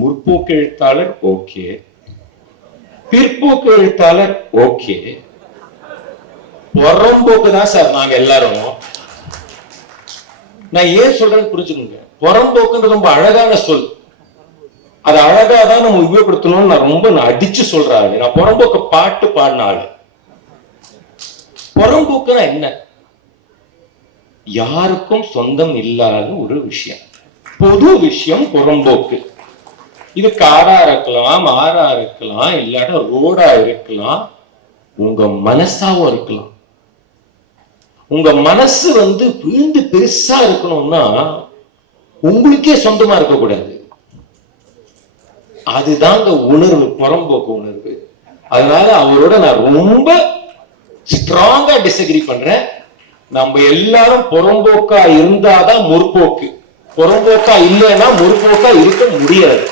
முற்போக்கு எழுத்தாளர் ஓகே. பிற்போக்கு எழுத்தாளர் ஓகே. புறம்போக்கு தான் சார் நாங்க எல்லாரும். நான் ஏன் சொல்றேன்னு புரிஞ்சுக்கோங்க. புறம்போக்குன்றது ரொம்ப அழகான சொல். அது அழகா தான் நம்ம உபயோகப்படுத்தணும்னு நான் ரொம்ப நான் அடிச்சு சொல்ற ஆளு. நான் புறம்போக்க பாட்டு பாடின ஆளு. என்ன? யாருக்கும் சொந்தம் இல்லாத ஒரு விஷயம். பொது விஷயம் புறம்போக்கு. இது காரா இருக்கலாம் ஆறா இருக்கலாம் இல்லாட்டா ரோடா இருக்கலாம். உங்க மனசாவும் இருக்கலாம். உங்க மனசு வந்து விழுந்து பெருசா இருக்கணும்னா உங்களுக்கே சொந்தமா இருக்கக்கூடாது. அதுதாங்க உணர்வு புறம்போக்கு உணர்வு. அதனால அவரோட நான் ரொம்ப ஸ்ட்ராங்கா டிசகிரி பண்றேன். நம்ம எல்லாரும் புறம்போக்கா இருந்தாதான் முற்போக்கு. புறம்போக்கா இல்லைன்னா முற்போக்கா இருக்க முடியாது.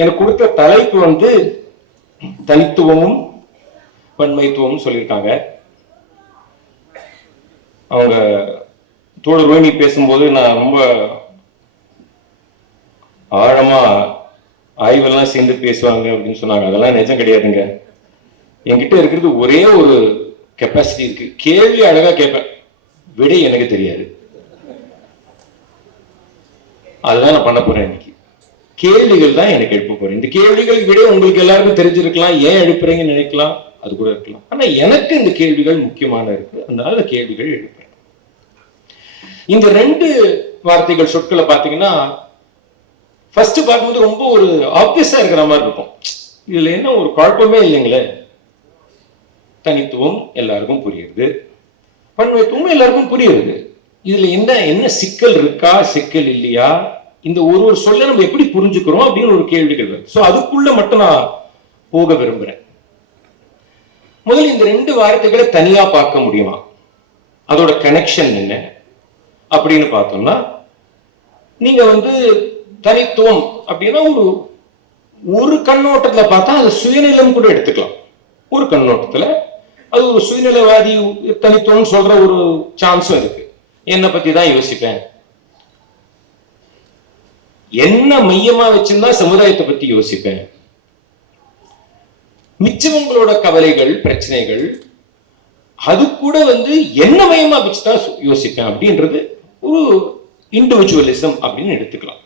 எனக்கு கொடுத்த தலைப்பு வந்து தனித்துவமும் பன்மைத்துவமும் சொல்லியிருக்காங்க. அவங்க தோழர் ரோஹினி பேசும்போது நான் ரொம்ப ஆழமா ஆய்வெல்லாம் சேர்ந்து பேசுவாங்க அப்படின்னு சொன்னாங்க. அதெல்லாம் நிஜம் கிடையாதுங்க. என்கிட்ட இருக்கிறது ஒரே ஒரு கெப்பாசிட்டி இருக்கு. கேள்வி அழகா கேட்பேன். விடை எனக்கு தெரியாது. அதுதான் நான் பண்ண போறேன் இன்னைக்கு. கேள்விகள் தான் எனக்கு எழுப்ப போறேன். இந்த கேள்விகள் விட உங்களுக்கு எல்லாருக்கும் தெரிஞ்சிருக்கலாம். ஏன் எழுப்புறீங்கன்னு நினைக்கலாம். அது கூட இருக்கலாம். ஆனா எனக்கு இந்த கேள்விகள் முக்கியமான இருக்கு. அதனால அந்த கேள்விகள் எழுப்புறேன். இந்த ரெண்டு வார்த்தைகள் சொற்களை பார்த்தீங்கன்னா ஃபர்ஸ்ட் பார்க்கும்போது ரொம்ப ஒரு ஆப்வியஸா இருக்கிற மாதிரி இருக்கும். இதுல என்ன ஒரு குழப்பமே இல்லைங்களே? தனித்துவம் எல்லாருக்கும் புரியுது. பன்மைத்துவம் எல்லாருக்கும் புரியுது. இதுல என்ன என்ன சிக்கல் இருக்கா சிக்கல் இல்லையா? இந்த ஒரு ஒரு சொல்ல நம்ம எப்படி புரிஞ்சுக்கிறோம் அப்படின்னு ஒரு கேள்விகள் வருது ஸோ அதுக்குள்ள மட்டும் நான் போக விரும்புறேன். முதல்ல இந்த ரெண்டு வார்த்தைகளை தனியா பார்க்க முடியுமா? அதோட கனெக்ஷன் என்ன? அப்படின்னு பார்த்தோம்னா நீங்க வந்து தனித்துவம் அப்படின்னா ஒரு ஒரு கண்ணோட்டத்துல பார்த்தா அது சுயநிலம் கூட எடுத்துக்கலாம். ஒரு கண்ணோட்டத்துல அது ஒரு சுயநிலவாதி தனித்துவம் சொல்ற ஒரு சான்ஸும் இருக்கு. என்னை பத்தி தான் யோசிப்பேன். என்ன மையமா வச்சிருந்தா சமுதாயத்தை பத்தி யோசிப்பேன். மிச்சவங்களோட கவலைகள் பிரச்சனைகள் அது கூட வந்து என்ன மையமா வச்சுதான் யோசிப்பேன் அப்படின்றது ஒரு இண்டிவிஜுவலிசம் அப்படின்னு எடுத்துக்கலாம்.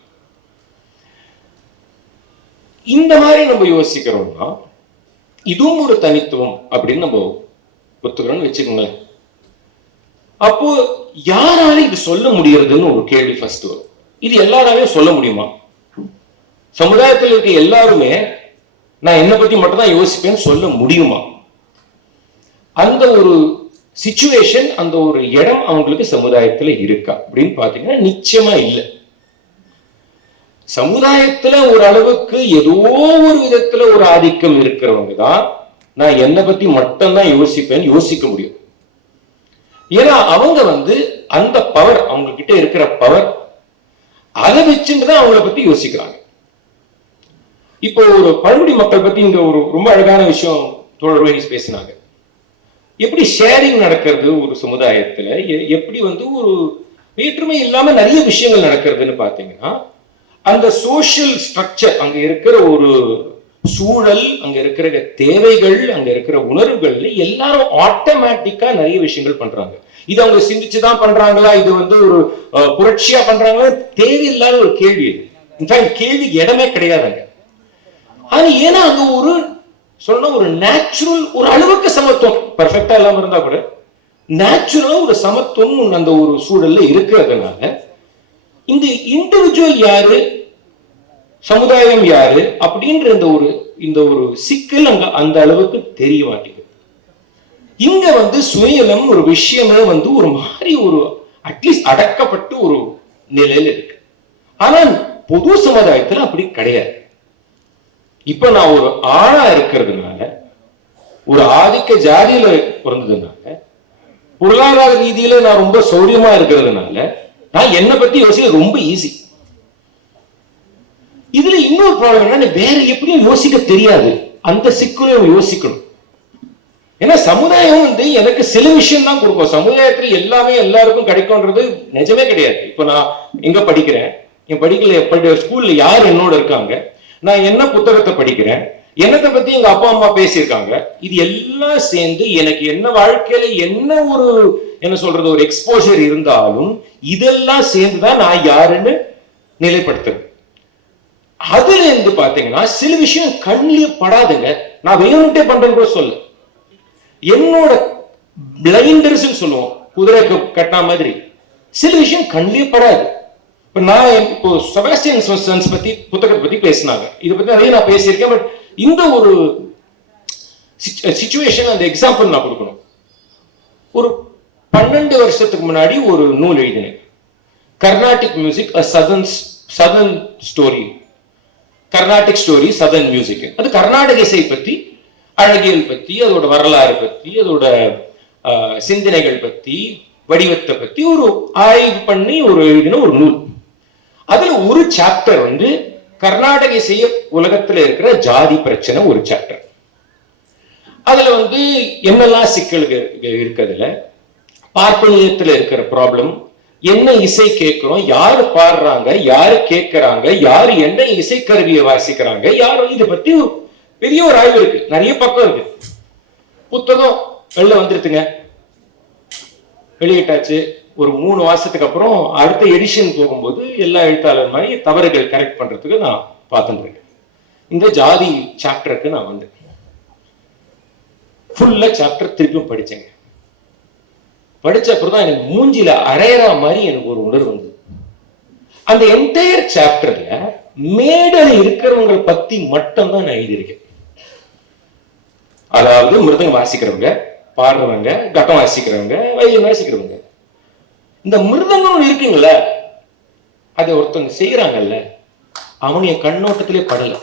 இந்த மாதிரி நம்ம யோசிக்கிறோம்னா இதுவும் ஒரு தனித்துவம் அப்படின்னு நம்ம ஒத்துக்கிறோம்னு வச்சுக்கோங்களேன். அப்போ யாரால இது சொல்ல முடியறதுன்னு ஒரு கேள்வி ஃபர்ஸ்ட் வரும். இது எல்லாராலையும் சொல்ல முடியுமா? சமுதாயத்தில் இருக்க எல்லாருமே நான் என்னை பத்தி மட்டும் தான் யோசிப்பேன்னு சொல்ல முடியுமா? அந்த ஒரு சிச்சுவேஷன் அந்த ஒரு இடம் அவங்களுக்கு சமுதாயத்துல இருக்கா? அப்படின்னு பாத்தீங்கன்னா நிச்சயமா இல்லை. சமுதாயத்துல ஒரு அளவுக்கு ஏதோ ஒரு விதத்துல ஒரு ஆதிக்கம் இருக்கிறவங்க தான் நான் என்னை பத்தி மட்டும்தான் யோசிப்பேன்னு யோசிக்க முடியும். ஏன்னா அவங்க வந்து அந்த பவர் அவங்க கிட்ட இருக்கிற பவர் அதை வச்சுதான் அவங்கள பத்தி யோசிக்கிறாங்க. இப்போ ஒரு பழங்குடி மக்கள் பத்தி இங்க ஒரு ரொம்ப அழகான விஷயம் தோழர் ரோஹினிஸ் பேசினாங்க. எப்படி ஷேரிங் நடக்கிறது ஒரு சமுதாயத்துல? எ- எப்படி வந்து ஒரு வேற்றுமை இல்லாம நிறைய விஷயங்கள் நடக்கிறதுன்னு பாத்தீங்கன்னா அந்த சோசியல் ஸ்ட்ரக்சர் அங்க இருக்கிற ஒரு சூழல் அங்க இருக்கிற தேவைகள் அங்க இருக்கிற உணர்வுகள்ல எல்லாரும் ஆட்டோமேட்டிக்கா நிறைய விஷயங்கள் பண்றாங்க. இது அவங்க சிந்திச்சுதான் பண்றாங்களா? இது வந்து ஒரு புரட்சியா பண்றாங்களா? தேவையில்லாத ஒரு கேள்வி இது. இன்ஃபேக்ட் கேள்வி இடமே கிடையாதுங்க ஆனா ஏன்னா அங்க ஒரு சொன்ன ஒரு நேச்சுரல் ஒரு அளவுக்கு சமத்துவம். பர்ஃபெக்டா இல்லாம இருந்தா கூட நேச்சுரலா ஒரு சமத்துவம் ஒண்ணு அந்த ஒரு சூழல்ல இருக்கிறதுனால இந்த இண்டிவிஜுவல் யாரு? சமுதாயம் யாரு? அப்படின்ற இந்த ஒரு இந்த ஒரு சிக்கல் அங்க அந்த அளவுக்கு தெரிய மாட்டேங்குது. இங்க வந்து சுயநலம் ஒரு விஷயமே வந்து ஒரு மாதிரி ஒரு அட்லீஸ்ட் அடக்கப்பட்டு ஒரு நிலையில இருக்கு. ஆனா பொது சமுதாயத்துல அப்படி கிடையாது. இப்ப நான் ஒரு ஆணா இருக்கிறதுனால ஒரு ஆதிக்க ஜாதியில பிறந்ததுனால பொருளாதார ரீதியில நான் ரொம்ப சௌரியமா இருக்கிறதுனால நான் என்னை பத்தி யோசிக்க ரொம்ப ஈஸி இதுல இன்னொரு ப்ராப்ளம் என்ன வேற எப்படியும் யோசிக்க தெரியாது. அந்த சிக்கலையும் யோசிக்கணும். ஏன்னா சமுதாயம் வந்து எனக்கு சில விஷயம் தான் கொடுக்கும். சமுதாயத்துல எல்லாமே எல்லாருக்கும் கிடைக்கும்ன்றது நிஜமே கிடையாது. இப்போ நான் எங்க படிக்கிறேன். என் படிக்கல படி ஸ்கூல்ல யார் என்னோட இருக்காங்க? நான் என்ன புத்தகத்தை படிக்கிறேன்? என்னத்தை பத்தி எங்க அப்பா அம்மா பேசியிருக்காங்க? இது எல்லாம் சேர்ந்து எனக்கு என்ன வாழ்க்கையில என்ன ஒரு என்ன சொல்றது ஒரு எக்ஸ்போஷர் இருந்தாலும் இதெல்லாம் சேர்ந்துதான் நான் யாருன்னு நிலைப்படுத்துறேன். அதுல இருந்து பாத்தீங்கன்னா சில விஷயம் கண்ணிலே படாதுங்க. நான் வேணும்ட்டே பண்றேன்னு கூட சொல்ல என்னோட பிளைண்டர்ஸ் சொல்லுவோம். குதிரை கட்டின மாதிரி. சில விஷயம் கண்ணிலே படாது. இப்ப நான் இப்போ செபாஸ்டியன் சன்ஸ் பத்தி புத்தகத்தை பத்தி பேசினாங்க. இதை பத்தி நிறைய நான் பேசியிருக்கேன் பட் இந்த ஒரு சுச்சுவேஷன் அந்த எக்ஸாம்பிள் நான் கொடுக்கணும். ஒரு பன்னெண்டு வருஷத்துக்கு முன்னாடி ஒரு நூல் எழுதினேன். Carnatic music a southern southern story Carnatic story southern music அது கர்நாடக இசை பத்தி அழகியல் பத்தி அதோட வரலாறு பத்தி அதோட ஆஹ், சிந்தனைகள் பத்தி வடிவத்தை பத்தி ஒரு ஆய்வு பண்ணி ஒரு எழுதின ஒரு நூல். அதுல ஒரு சாப்டர் வந்து கர்நாடக இசைய உலகத்துல இருக்கிற ஜாதி பிரச்சனை ஒரு சாப்டர் அதுல வந்து என்னெல்லாம் சிக்கல்கள் இருக்கிறதுல? பார்ப்பனியத்துல இருக்கிற ப்ராப்ளம் என்ன இசை கேட்கிறோம் யாரு பாடுறாங்க யாரு கேட்கறாங்க யாரு என்ன இசைக்கருவியை வாசிக்கிறாங்க யாரு இதை பத்தி பெரிய ஒரு ஆய்வு இருக்கு. நிறைய பக்கம் இருக்கு. புத்தகம் வெளில வந்துருதுங்க. வெளியிட்டாச்சு. ஒரு மூணு வருஷத்துக்கு அப்புறம் அடுத்த எடிஷன் போகும்போது எல்லா எழுத்தாளர் மாதிரி தவறுகள் கரெக்ட் பண்றதுக்கு நான் பார்த்துட்டு இருக்கேன். இந்த ஜாதி சாப்டருக்கு நான் வந்தேன். ஃபுல்லா சாப்டர் திருப்பியும் படிச்சேங்க. படிச்ச அப்புறம் தான் எனக்கு மூஞ்சில அரையறா மாதிரி எனக்கு ஒரு உணர்வு வந்தது. அந்த என்டையர் சாப்டர்ல மேடல் இருக்கிறவங்களை பத்தி மட்டும் தான் நான் எழுதியிருக்கேன். அதாவது மிருதங்கம் வாசிக்கிறவங்க பாடுறவங்க கட்டம் வாசிக்கிறவங்க வயலின் வாசிக்கிறவங்க. இந்த மிருதங்கம் இருக்குங்கள அதை ஒருத்தவங்க செய்யறாங்கல்ல அவங்க என் கண்ணோட்டத்திலே படல.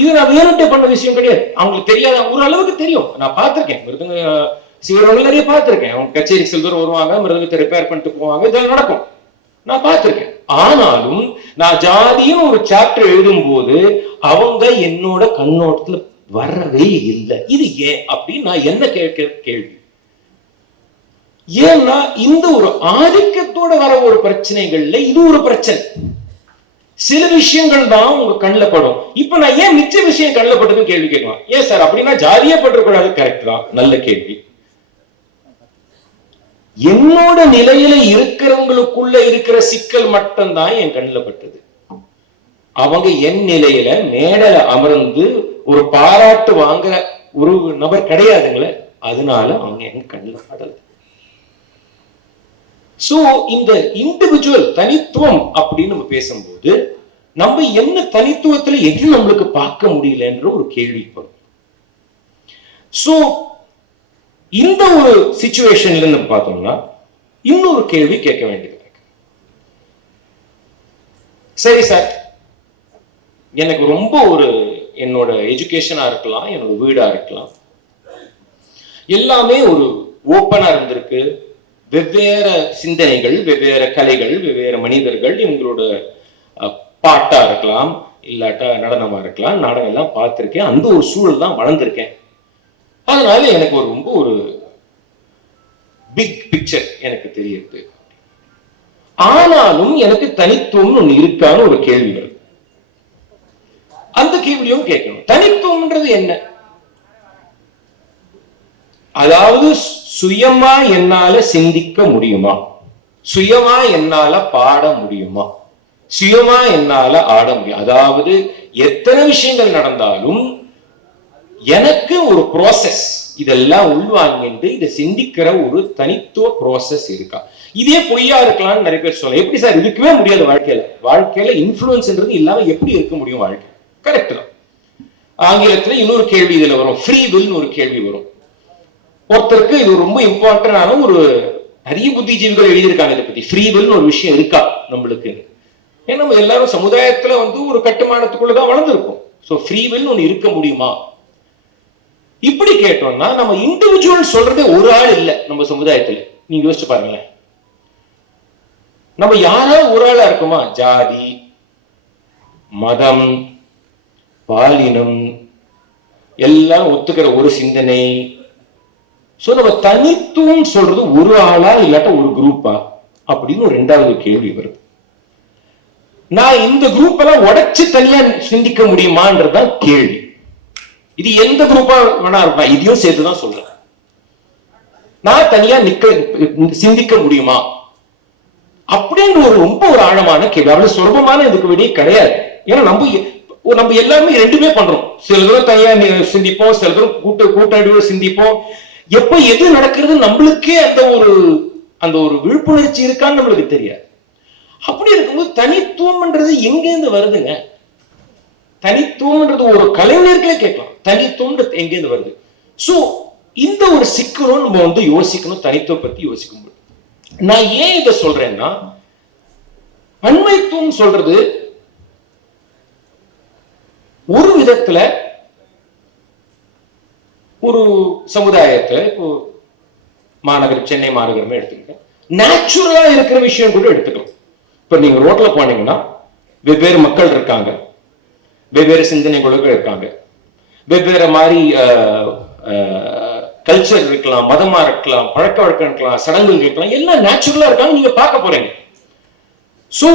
இது நான் வேணுட்டே பண்ண விஷயம் கிடையாது. அவங்களுக்கு தெரியாத ஒரு அளவுக்கு தெரியும். நான் பார்த்திருக்கேன். மிருதங்க செய்யறவங்க நிறைய பார்த்திருக்கேன். அவங்க கச்சேரி செல்வர் வருவாங்க மிருதங்கத்தை ரிப்பேர் பண்ணிட்டு போவாங்க இதெல்லாம் நடக்கும். நான் பார்த்திருக்கேன். ஆனாலும் நான் ஜாதியும் ஒரு சாப்டர் எழுதும்போது அவங்க என்னோட கண்ணோட்டத்துல வரவே இல்லை. இது ஏன் அப்படின்னு நான் என்ன கேட்க கேள்வி? ஏன்னா இந்த ஒரு ஆதிக்கத்தோட வர ஒரு பிரச்சனைகள்ல இது ஒரு பிரச்சனை. சில விஷயங்கள் தான் உங்க கண்ணில் படும். இப்ப நான் ஏன் மிச்ச விஷயம் கண்ணில் பட்டதுன்னு கேள்வி கேட்கலாம். ஏன் சார்? அப்படின்னா ஜாலியா பற்றக்கூடாது கரெக்ட் தான். நல்ல கேள்வி. என்னோட நிலையில இருக்கிறவங்களுக்குள்ள இருக்கிற சிக்கல் மட்டும்தான் என் கண்ணில் பட்டது. அவங்க என் நிலையில மேடல அமர்ந்து ஒரு பாராட்டு வாங்குற ஒரு நபர் கிடையாதுங்களே அதனால அவங்க எங்க கண்ணில் படல. சோ இந்த இண்டிவிஜுவல் தனித்துவம் அப்படின்னு நம்ம பேசும்போது நம்ம என்ன தனித்துவத்துல எது நம்மளுக்கு பார்க்க முடியலன்ற ஒரு கேள்வி வரும். சோ இந்த ஒரு சுச்சுவேஷன்ல இருந்து பார்த்தோம்னா இன்னொரு கேள்வி கேட்க வேண்டியது சரி சார் எனக்கு ரொம்ப ஒரு என்னோட எஜுகேஷனா இருக்கலாம் என்னோட வீடா இருக்கலாம். எல்லாமே ஒரு ஓப்பனா இருந்திருக்கு. வெவ்வேறு சிந்தனைகள் வெவ்வேறு கலைகள் வெவ்வேறு மனிதர்கள் இவங்களோட பாட்டா இருக்கலாம் இல்லாட்டா நடனமா இருக்கலாம். நாடகம் எல்லாம் பார்த்துருக்கேன். அந்த ஒரு சூழல் தான் வளர்ந்துருக்கேன். அதனால எனக்கு ஒரு ரொம்ப ஒரு பிக் பிக்சர் எனக்கு தெரியுது. ஆனாலும் எனக்கு தனித்துவம் ஒன்று இருக்கான்னு ஒரு கேள்வி வருது அந்த கேள்வியும் கேட்கணும். தனித்துவம்ன்றது என்ன? அதாவது சுயமா என்னால சிந்திக்க முடியுமா? சுயமா என்னால பாட முடியுமா? சுயமா என்னால ஆட முடியும். அதாவது எத்தனை விஷயங்கள் நடந்தாலும் எனக்கு ஒரு ப்ராசஸ் இதெல்லாம் உள்வாங்கிட்டு இதை சிந்திக்கிற ஒரு தனித்துவ ப்ராசஸ் இருக்கா? இதே பொய்யா இருக்கலாம்னு நிறைய பேர் சொல்லலாம் எப்படி சார்? இருக்கவே முடியாது வாழ்க்கையில. வாழ்க்கையில இன்ஃபுளுன்ஸ்ன்றது இல்லாம எப்படி இருக்க முடியும் வாழ்க்கை கரெக்ட் தான். ஆங்கிலத்துல இன்னொரு கேள்வி இதுல வரும். ஃப்ரீ வில்னு ஒரு கேள்வி வரும். ஒருத்தருக்கு இது ரொம்ப இம்பார்ட்டன்டான ஒரு நிறைய புத்திஜீவிகள் எழுதியிருக்காங்க இதை பத்தி. ஃப்ரீ வில்னு ஒரு விஷயம் இருக்கா நம்மளுக்கு? ஏன்னா நம்ம எல்லாரும் சமுதாயத்துல வந்து ஒரு கட்டுமானத்துக்குள்ளதான் வளர்ந்துருக்கோம் ஸோ ஃப்ரீ வில்னு ஒன்று இருக்க முடியுமா? இப்படி கேட்டோம்னா நம்ம இண்டிவிஜுவல் சொல்றதே ஒரு ஆள் இல்லை நம்ம சமுதாயத்துல. நீங்க யோசிச்சு பாருங்களேன். நம்ம யாராவது ஒரு ஆளா இருக்குமா? ஜாதி மதம் பாலினம். எல்லாம் ஒத்துக்கிற ஒரு சிந்தனை. சோ நம்ம தனித்துவம் சொல்றது ஒரு ஆளா இல்லாட்ட ஒரு குரூப்பா அப்படின்னு ஒரு ரெண்டாவது கேள்வி வருது. நான் இந்த குரூப் எல்லாம் உடைச்சு தனியா சிந்திக்க முடியுமான்றதுதான் கேள்வி. இது எந்த குரூப்பா வேணா இருப்பா இதையும் சேர்த்துதான் சொல்றேன். நான் தனியா நிக்க சிந்திக்க முடியுமா? அப்படின்னு ஒரு ரொம்ப ஒரு ஆழமான கேள்வி. அவ்வளவு சுலபமான இதுக்கு வெளியே கிடையாது. ஏன்னா நம்ம நம்ம எல்லாமே ரெண்டுமே பண்றோம். சில தூரம் தனியா சிந்திப்போம் சில தூரம் கூட்ட கூட்டாளியோட சிந்திப்போம். எப்ப எது நடக்கிறது நம்மளுக்கே அந்த ஒரு அந்த ஒரு விழிப்புணர்ச்சி இருக்கான்னு நம்மளுக்கு தெரியாது. அப்படி இருக்கும்போது தனித்துவம்ன்றது எங்கேருந்து வருதுங்க? தனித்துவம்ன்றது ஒரு கலைஞர்களே கேட்கலாம். தனித்துவம்ன்றது எங்கேருந்து வருது? சோ இந்த ஒரு சிக்கலும் நம்ம வந்து யோசிக்கணும் தனித்துவம் பத்தி யோசிக்கும் நான் ஏன் இதை சொல்றேன்னா பன்மைத்துவம் சொல்றது ஒரு விதத்துல ஒரு சமுதாயத்துல இப்போ மாநகரம் சென்னை மாநகரமே எடுத்துக்கிட்டேன். நேச்சுரலா இருக்கிற விஷயம் கூட எடுத்துக்கலாம். இப்ப நீங்க ரோட்ல போனீங்கன்னா வெவ்வேறு மக்கள் இருக்காங்க. வெவ்வேறு சிந்தனை குழுக்கள் இருக்காங்க. வெவ்வேறு மாதிரி கல்ச்சர் இருக்கலாம் மதமா இருக்கலாம் பழக்க வழக்கம் இருக்கலாம் சடங்குகள் இருக்கலாம் எல்லாம் நேச்சுரலா இருக்காங்க. நீங்க பார்க்க போறீங்க. சோ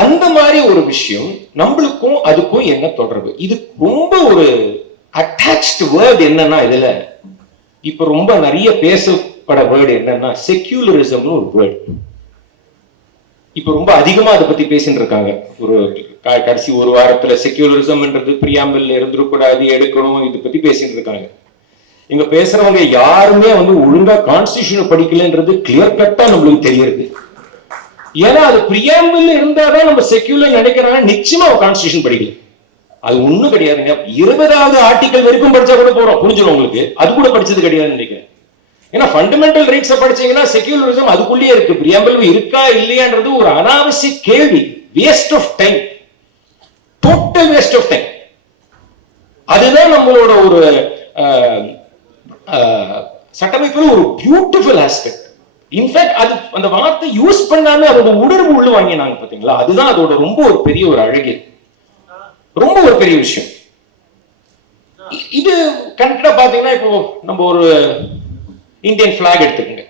அந்த மாதிரி ஒரு விஷயம் நம்மளுக்கும் அதுக்கும் என்ன தொடர்பு? இது ரொம்ப ஒரு அட்டாச்டு வேர்ட் என்னன்னா இதுல இப்ப ரொம்ப நிறைய பேசப்பட வேர்டு என்னன்னா செக்யூலரிசம்னு ஒரு வேர்டு இப்ப ரொம்ப அதிகமா அதை பத்தி பேசிட்டு இருக்காங்க. ஒரு கடைசி ஒரு வாரத்துல செக்யூலரிசம்ன்றது பிரியாமல் இருந்துடக்கூடாது எடுக்கணும் இதை பத்தி பேசிட்டு இருக்காங்க. இங்க பேசுறவங்க யாருமே வந்து ஒழுங்கா கான்ஸ்டியூஷன் படிக்கலன்றது கிளியர் கட்டா நம்மளுக்கு தெரியுது ஏன்னா அது பிரியாம்பிள் இருந்தாதான் நம்ம செக்யூர்ல நினைக்கிறாங்க நிச்சயமா கான்ஸ்டியூஷன் படிக்கல அது ஒண்ணும் கிடையாதுங்க இருபதாவது ஆர்டிகல் வரைக்கும் படிச்சா கூட போறோம். புரிஞ்சிடும் உங்களுக்கு? அது கூட படிச்சது கிடையாதுன்னு நினைக்கிறேன். ஏன்னா ஃபண்டமெண்டல் ரைட்ஸ் படிச்சீங்கன்னா செக்யூலரிசம் அதுக்குள்ளேயே இருக்கு. பிரியாம்பல் இருக்கா இல்லையான்றது ஒரு அனாவசிய கேள்வி. Waste of time total waste of time அதுதான் நம்மளோட ஒரு அஹ், சட்டமைப்பில் ஒரு பியூட்டிஃபுல் ஆஸ்பெக்ட் இன்ஃபேக்ட் அது அந்த வார்த்தை யூஸ் பண்ணாம அதோட உணர்வு உள்ள வாங்கினாங்க பாத்தீங்களா? அதுதான் அதோட ரொம்ப ஒரு பெரிய ஒரு அழகு. ரொம்ப ஒரு பெரிய விஷயம். இது கரெக்டா பாத்தீங்கன்னா இப்போ நம்ம ஒரு இந்தியன் பிளாக் எடுத்துக்கோங்க.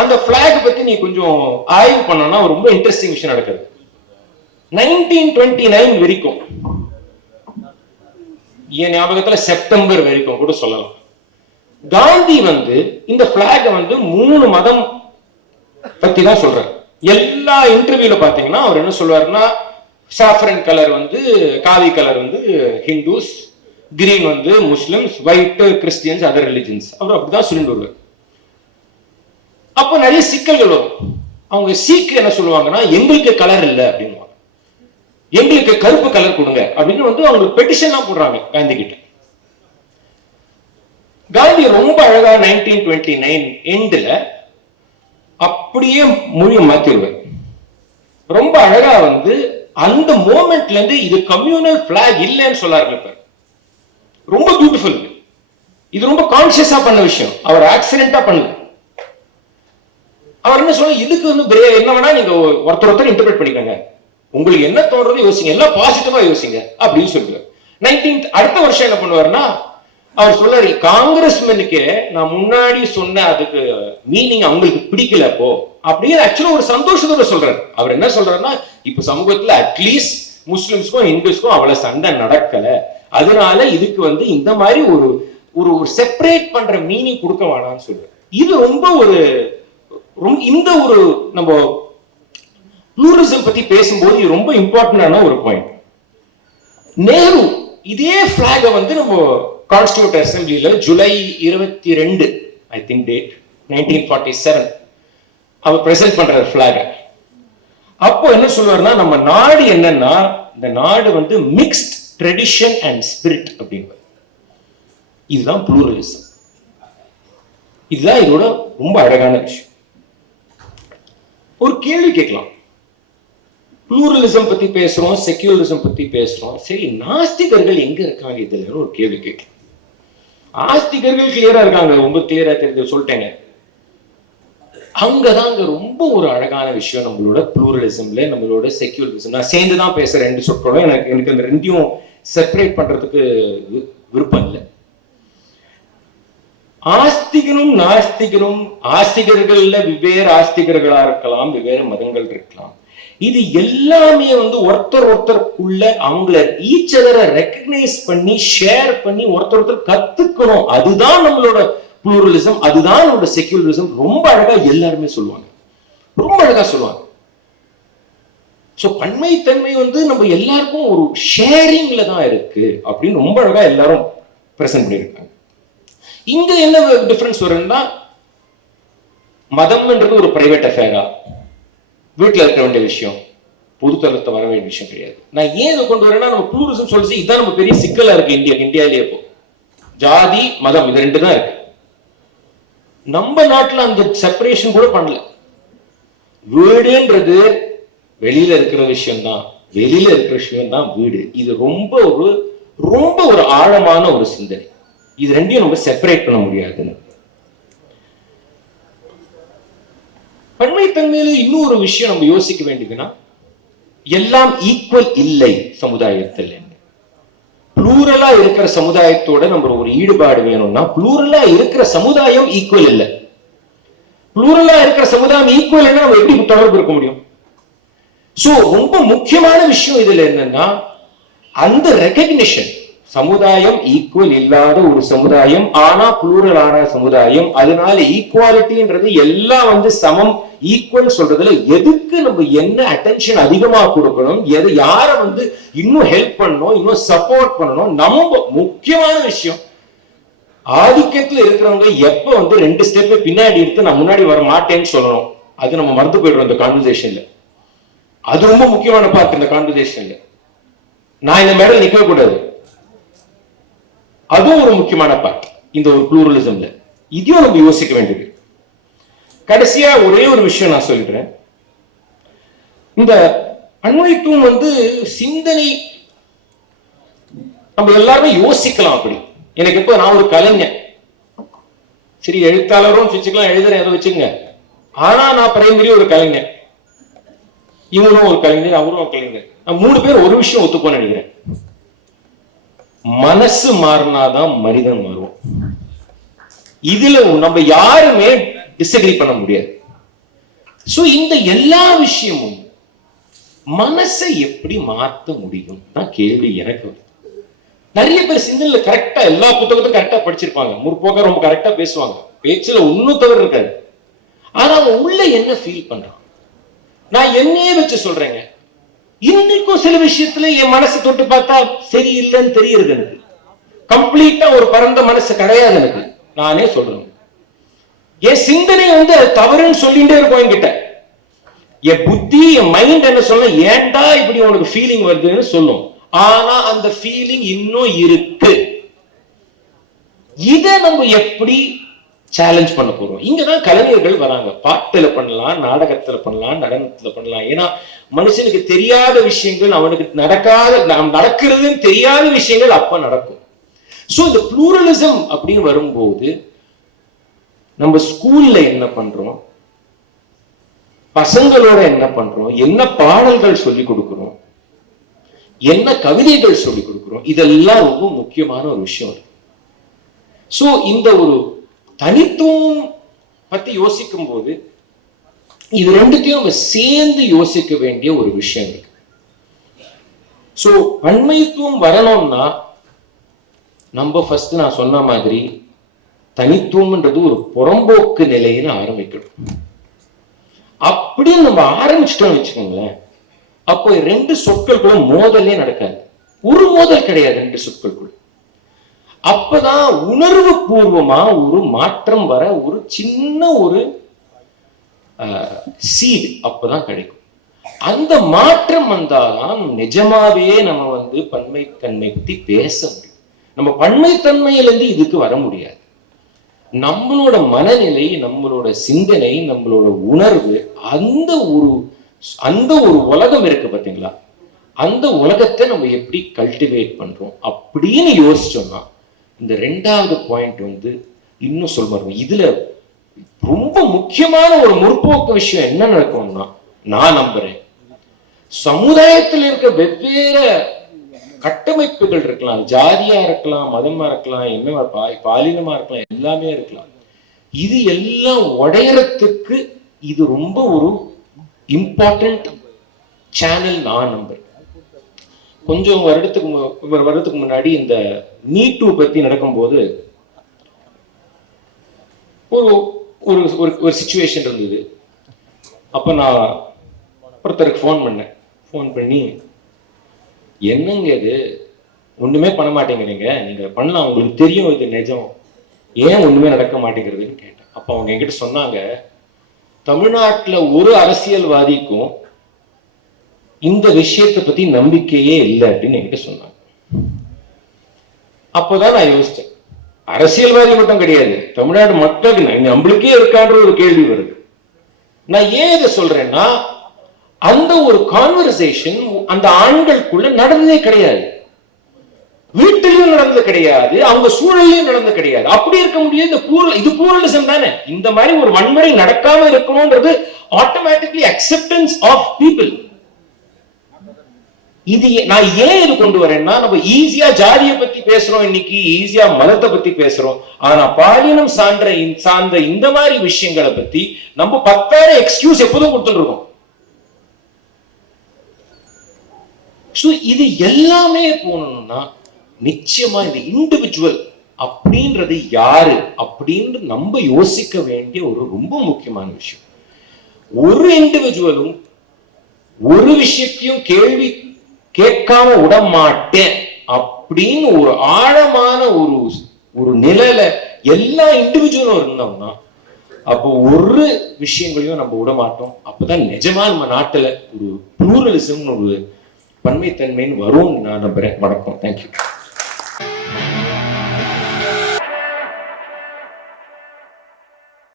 அந்த பிளாக் பத்தி நீ கொஞ்சம் ஆய்வு பண்ணனா ரொம்ப இன்ட்ரெஸ்டிங் விஷயம் நடக்குது. நைன்டீன் டுவெண்ட்டி நைன் வரைக்கும் என் ஞாபகத்துல செப்டம்பர் வரைக்கும் கூட சொல்லலாம். காந்தி வந்து இந்த பிளாக வந்து மூணு மதம் பத்தி தான் சொல்றாரு. எல்லா இன்டர்வியூல பாத்தீங்கன்னா அவர் என்ன சொல்வாருன்னா சாஃப்ரன் கலர் வந்து காவி கலர் வந்து ஹிந்துஸ் கிரீன் வந்து Muslims white Christians other religions அவர் அப்படிதான் சொல்லிட்டு வருவார். அப்போ நிறைய சிக்கல்கள் வரும். அவங்க சீக்கு என்ன சொல்லுவாங்கன்னா எங்களுக்கு கலர் இல்லை அப்படின்னுவாங்க. எங்களுக்கு கருப்பு கலர் கொடுங்க அப்படின்னு வந்து அவங்களுக்கு பெட்டிஷன்லாம் போடுறாங்க காந்தி கிட்ட காந்தி ரொம்ப அழகா நைன்டீன் டுவெண்ட்டி நைன் எண்ட்ல அப்படியே மொழியை மாத்திடுவார் ரொம்ப அழகா வந்து அந்த மோமெண்ட்ல இருந்து இது கம்யூனல் பிளாக் இல்லைன்னு சொல்ல ஆரம்பிப்பார். ரொம்ப பியூட்டிஃபுல் இது ரொம்ப கான்சியஸா பண்ண விஷயம். அவர் ஆக்சிடென்டா பண்ணல. அவர் என்ன சொல்ல இதுக்கு வந்து பிரே- என்ன வேணா நீங்க ஒருத்தர் ஒருத்தர் இன்டர்பிரட் பண்ணிக்கோங்க. உங்களுக்கு என்ன தோன்றது யோசிங்க. எல்லாம் பாசிட்டிவா யோசிங்க. அப்படின்னு சொல்லுவார். நைன்டீன் அடுத்த வருஷம் என்ன பண்ணுவாருன்னா அவர் சொல்றாரு காங்கிரஸ்மெனுக்கு நான் முன்னாடி சொன்ன அதுக்கு மீனிங் அவங்களுக்கு பிடிக்கல அப்போ அப்படின்னு ஆக்சுவலா ஒரு சந்தோஷத்தோட சொல்றாரு. அவர் என்ன சொல்றாருன்னா இப்ப சமூகத்துல அட்லீஸ்ட் முஸ்லிம்ஸ்க்கும் இந்துஸ்க்கும் அவ்வளவு சண்டை நடக்கல. அதனால இதுக்கு வந்து இந்த மாதிரி ஒரு ஒரு ஒரு செப்பரேட் பண்ற மீனிங் கொடுக்க வேணாம்னு சொல்றாரு. இது ரொம்ப ஒரு ரொம்ப இந்த ஒரு நம்ம ப்ளூரிசம் பத்தி பேசும்போது இது ரொம்ப இம்பார்ட்டன்டான ஒரு பாயிண்ட் நேரு இதே பிளாக வந்து நம்ம கான்ஸ்டியூட் அசம்பிளியில் ஜூலை இருபத்தி ரெண்டு I think date nineteen forty seven our present பண்ற பிளாக அப்போ என்ன சொல்லுவாருன்னா நம்ம நாடு என்னன்னா இந்த நாடு வந்து மிக்ஸ்ட் ட்ரெடிஷன் அண்ட் ஸ்பிரிட் அப்படின்னு இதுதான் ப்ளூரலிசம் இதுதான் இதோட ரொம்ப அழகான விஷயம். ஒரு கேள்வி கேட்கலாம். ப்ளூரலிசம் பத்தி பேசுறோம் செக்யூலரிசம் பத்தி பேசுறோம். சரி நாஸ்திகர்கள் எங்க இருக்காங்க? இதுல ஒரு கேள்வி கேட்கலாம். ஆஸ்திகர்கள் கிளியரா இருக்காங்க. ரொம்ப கிளியரா தெரிஞ்சு சொல்லிட்டேங்க. அங்கதான் அங்க ரொம்ப ஒரு அழகான விஷயம். நம்மளோட ப்ளூரலிசம்ல நம்மளோட செக்யூலரிசம் நான் சேர்ந்து தான் பேசுறேன் ரெண்டு சொற்களும் எனக்கு எனக்கு அந்த ரெண்டையும் செப்பரேட் பண்றதுக்கு விருப்பம் இல்லை. ஆஸ்திகனும் நாஸ்திகனும் ஆஸ்திகர்கள்ல வெவ்வேறு ஆஸ்திகர்களா இருக்கலாம் வெவ்வேறு மதங்கள் இருக்கலாம். இது எல்லாமே வந்து ஒருத்தர் ஒருத்தருக்குள்ள அவங்கள ஈச் அதரை ரெக்கக்னைஸ் பண்ணி ஷேர் பண்ணி ஒருத்தர் ஒருத்தர் கத்துக்கணும். அதுதான் நம்மளோட புளூரலிசம் அதுதான் நம்மளோட செக்யூலரிசம் ரொம்ப அழகா எல்லாருமே சொல்லுவாங்க. ரொம்ப அழகா சொல்லுவாங்க. சோ பன்மைத்தன்மை வந்து நம்ம எல்லாருக்கும் ஒரு ஷேரிங்ல தான் இருக்கு அப்படின்னு ரொம்ப அழகா எல்லாரும் பிரசன்ட் பண்ணியிருக்காங்க. இங்க என்ன டிஃபரன்ஸ் வரும்னா மதம்ன்றது ஒரு பிரைவேட் அஃபேரா வீட்டில் இருக்க வேண்டிய விஷயம் பொதுத்தளத்தை வர வேண்டிய விஷயம் கிடையாது. நான் ஏன் இதை கொண்டு வரேன்னா நம்ம டூரிசம் சொல்லிச்சு இதுதான் நம்ம பெரிய சிக்கலா இருக்கு இந்தியா இந்தியாவிலேயே இப்போ. ஜாதி மதம் இது ரெண்டு தான் இருக்கு. நம்ம நாட்டுல அந்த செப்பரேஷன் கூட பண்ணல. வீடுன்றது வெளியில இருக்கிற விஷயம் தான் வெளியில இருக்கிற விஷயம் தான் வீடு. இது ரொம்ப ஒரு ரொம்ப ஒரு ஆழமான ஒரு சிந்தனை. இது ரெண்டையும் நம்ம செப்பரேட் பண்ண முடியாதுன்னு. பன்மைத்தன்மையில இன்னும் ஒரு விஷயம் நம்ம யோசிக்க வேண்டியதுன்னா எல்லாம் ஈக்குவல் இல்லை சமுதாயத்தில் புளூரலா இருக்கிற சமுதாயத்தோட நம்ம ஒரு ஈடுபாடு வேணும்னா புளூரலா இருக்கிற சமுதாயம் ஈக்குவல் இல்லை. புளூரலா இருக்கிற சமுதாயம் ஈக்குவல் நம்ம எப்படி தொடர்பு இருக்க முடியும்? சோ ரொம்ப முக்கியமான விஷயம் இதுல என்னன்னா அந்த ரெக்கக்னிஷன் சமுதாயம் ஈக்குவல் இல்லாத ஒரு சமுதாயம் ஆனா புளூரலான சமுதாயம். அதனால ஈக்குவாலிட்டின்றது எல்லாம் வந்து சமம் ஈக்குவல் சொல்றதுல எதுக்கு நம்ம என்ன அட்டென்ஷன் அதிகமா கொடுக்கணும் எது யார வந்து இன்னும் ஹெல்ப் பண்ணணும் இன்னும் சப்போர்ட் பண்ணணும் நம்ம முக்கியமான விஷயம். ஆதிக்கத்துல இருக்கிறவங்க எப்ப வந்து ரெண்டு ஸ்டெப் பின்னாடி எடுத்து நான் முன்னாடி வர மாட்டேன்னு சொல்லணும் அது நம்ம மறந்து போயிடுறோம் இந்த கான்வர்சேஷன்ல அது ரொம்ப முக்கியமான பார்ட் இந்த கான்வர்சேஷன்ல நான் இந்த மேடல் நிக்கவே கூடாது. அதுவும் ஒரு முக்கியமான பார்ட் இந்த ஒரு ப்ளூரலிசம்ல இதையும் நம்ம யோசிக்க வேண்டியது. கடைசியா ஒரே ஒரு விஷயம் நான் சொல்லிடுறேன். இந்த அன்வைத்துவம் வந்து சிந்தனை நம்ம எல்லாருமே யோசிக்கலாம் அப்படி. எனக்கு இப்போ நான் ஒரு கலைஞன். சரி எழுத்தாளரும் வச்சுக்கலாம் எழுதுறேன் எதை வச்சுங்க ஆனா நான் பிரைமரி ஒரு கலைஞன். இவனும் ஒரு கலைஞர் அவரும் ஒரு கலைஞர் நான் மூணு பேர் ஒரு விஷயம் ஒத்துப்போன்னு நினைக்கிறேன். மனசு மாறினாதான் மனிதன் மாறுவோம் இதுல நம்ம யாருமே டிசகிரி பண்ண முடியாது. சோ இந்த எல்லா விஷயமும் மனசை எப்படி மாற்ற முடியும்? தான் கேள்வி எனக்கு நிறைய பேர் சிந்தனையில கரெக்டா எல்லா புத்தகத்தையும் கரெக்டா படிச்சிருப்பாங்க. முற்போக்க ரொம்ப கரெக்டா பேசுவாங்க. பேச்சுல ஒன்னும் தவறு இருக்காது. ஆனா அவன் உள்ள என்ன ஃபீல் பண்றான்? நான் என்னையே வச்சு சொல்றேங்க. இன்னைக்கும் சில விஷயத்துல என் மனசு தொட்டு பார்த்தா சரியில்லைன்னு தெரியுது எனக்கு. கம்ப்ளீட்டா ஒரு பரந்த மனசு கிடையாது எனக்கு. நானே சொல்றேன். என் சிந்தனை வந்து தவறுன்னு சொல்லிட்டே இருக்கும் என்கிட்ட. என் புத்தி என் மைண்ட் என்ன சொல்ல ஏன்டா இப்படி உனக்கு ஃபீலிங் வருதுன்னு சொல்லும். ஆனா அந்த ஃபீலிங் இன்னும் இருக்கு. இதை நம்ம எப்படி சேலஞ்ச் பண்ண போறோம். இங்கதான் கலைஞர்கள் வராங்க. பாட்டுல பண்ணலாம் நாடகத்துல பண்ணலாம் நடனத்துல பண்ணலாம். ஏன்னா மனுஷனுக்கு தெரியாத விஷயங்கள் அவனுக்கு நடக்காத நாம் நடக்கிறதுன்னு தெரியாத விஷயங்கள் அப்ப நடக்கும். சோ இந்த ப்ளூரலிசம் அப்படின்னு வரும்போது நம்ம ஸ்கூல்ல என்ன பண்றோம்? பசங்களோட என்ன பண்றோம்? என்ன பாடல்கள் சொல்லி கொடுக்கிறோம்? என்ன கவிதைகள் சொல்லி கொடுக்கிறோம்? இதெல்லாம் ரொம்ப முக்கியமான ஒரு விஷயம் இருக்கு சோ இந்த ஒரு தனித்துவம் பத்தி யோசிக்கும் போது இது ரெண்டுத்தையும் நம்ம சேர்ந்து யோசிக்க வேண்டிய ஒரு விஷயம் இருக்கு. சோ பன்மைத்துவம் வரணும்னா நம்ம ஃபர்ஸ்ட் நான் சொன்ன மாதிரி தனித்துவம்ன்றது ஒரு புறம்போக்கு நிலையில ஆரம்பிக்கணும். அப்படின்னு நம்ம ஆரம்பிச்சிட்டோம்னு வச்சுக்கோங்களேன் அப்போ ரெண்டு சொற்களுக்குள்ள மோதலே நடக்காது. ஒரு மோதல் கிடையாது ரெண்டு சொற்களுக்குள்ள அப்பதான் உணர்வு பூர்வமா ஒரு மாற்றம் வர ஒரு சின்ன ஒரு சீட் அப்பதான் கிடைக்கும். அந்த மாற்றம் வந்தாதான் நிஜமாவே நம்ம வந்து பன்மைத்தன்மை பத்தி பேச முடியும். நம்ம பன்மைத்தன்மையிலிருந்து இதுக்கு வர முடியாது. நம்மளோட மனநிலை நம்மளோட சிந்தனை நம்மளோட உணர்வு அந்த ஒரு அந்த ஒரு உலகம் இருக்கு பார்த்தீங்களா அந்த உலகத்தை நம்ம எப்படி கல்டிவேட் பண்றோம் அப்படின்னு யோசிச்சோம்னா இந்த ரெண்டாவது பாயிண்ட் வந்து இன்னும் சொல்ல இதுல ரொம்ப முக்கியமான ஒரு முற்போக்கு விஷயம் என்ன நடக்கும்னா நான் நம்புறேன். சமுதாயத்தில் இருக்க வெவ்வேறு கட்டமைப்புகள் இருக்கலாம். ஜாதியா இருக்கலாம் மதமா இருக்கலாம் என்ன பாலினமா இருக்கலாம் எல்லாமே இருக்கலாம். இது எல்லாம் உடையறத்துக்கு இது ரொம்ப ஒரு இம்பார்ட்டன்ட் சேனல் நான் நம்புறேன். கொஞ்சம் வருடத்துக்கு மு- வருடத்துக்கு முன்னாடி இந்த மீ டூ பத்தி நடக்கும்போது ஒரு ஒரு ஒரு ஒரு சுச்சுவேஷன் இருந்தது. அப்ப நான் ஒருத்தருக்கு ஃபோன் பண்ணேன். ஃபோன் பண்ணி என்னங்க இது? ஒண்ணுமே பண்ண மாட்டேங்கிறீங்க. நீங்க பண்ணலாம். உங்களுக்கு தெரியும் இது நிஜம். ஏன் ஒண்ணுமே நடக்க மாட்டேங்கிறதுன்னு கேட்டேன். அப்ப அவங்க என்கிட்ட சொன்னாங்க தமிழ்நாட்டுல ஒரு அரசியல்வாதிக்கும் இந்த விஷயத்தை பத்தி நம்பிக்கையே இல்லை அப்படின்னு என்கிட்ட சொன்னாங்க. அப்போதான் நான் யோசிச்சேன். அரசியல்வாதி மட்டும் கிடையாது தமிழ்நாடு மக்கள் நம்மளுக்கே இருக்கான்ற ஒரு கேள்வி வருது. நான் ஏன் இதை சொல்றேன்னா அந்த ஒரு கான்வர்சேஷன் அந்த ஆண்களுக்குள்ள நடந்ததே கிடையாது. வீட்டிலையும் நடந்தது கிடையாது அவங்க சூழலையும் நடந்தது கிடையாது. அப்படி இருக்க முடியாது இந்த பூரல் இது பூரலிசம் தானே. இந்த மாதிரி ஒரு வன்முறை நடக்காம இருக்கணும்ன்றது ஆட்டோமேட்டிக்லி அக்செப்டன்ஸ் ஆஃப் பீப்புள் இது நான் ஏன் இது கொண்டு வரேன்னா நம்ம ஈஸியா ஜாதியை பத்தி பேசுறோம் இன்னைக்கு ஈஸியா மதத்தை பத்தி பேசுறோம். ஆனா பாலினம் சான்ற சார்ந்த இந்த மாதிரி விஷயங்களை பத்தி நம்ம பத்தாயிரம் எக்ஸ்கியூஸ் எப்போதும் கொடுத்துட்டு இருக்கோம் இது எல்லாமே போகணும்னா நிச்சயமா இந்த இண்டிவிஜுவல் அப்படின்றது யாரு அப்படின்னு நம்ம யோசிக்க வேண்டிய ஒரு ரொம்ப முக்கியமான விஷயம். ஒரு இண்டிவிஜுவலும் ஒரு விஷயத்தையும் கேள்வி கேட்காம விட மாட்டேன் அப்படின்னு ஒரு ஆழமான ஒரு ஒரு நிலையில எல்லா இண்டிவிஜுவலும் இருந்தோம்னா அப்போ ஒரு விஷயங்களையும் நம்ம விட மாட்டோம் அப்பதான் நிஜமா நம்ம நாட்டுல ஒரு ப்ளூரலிசம்னு ஒரு பன்மைத்தன்மைன்னு வரும்னு நான் நம்புறேன். வணக்கம். தேங்க்யூ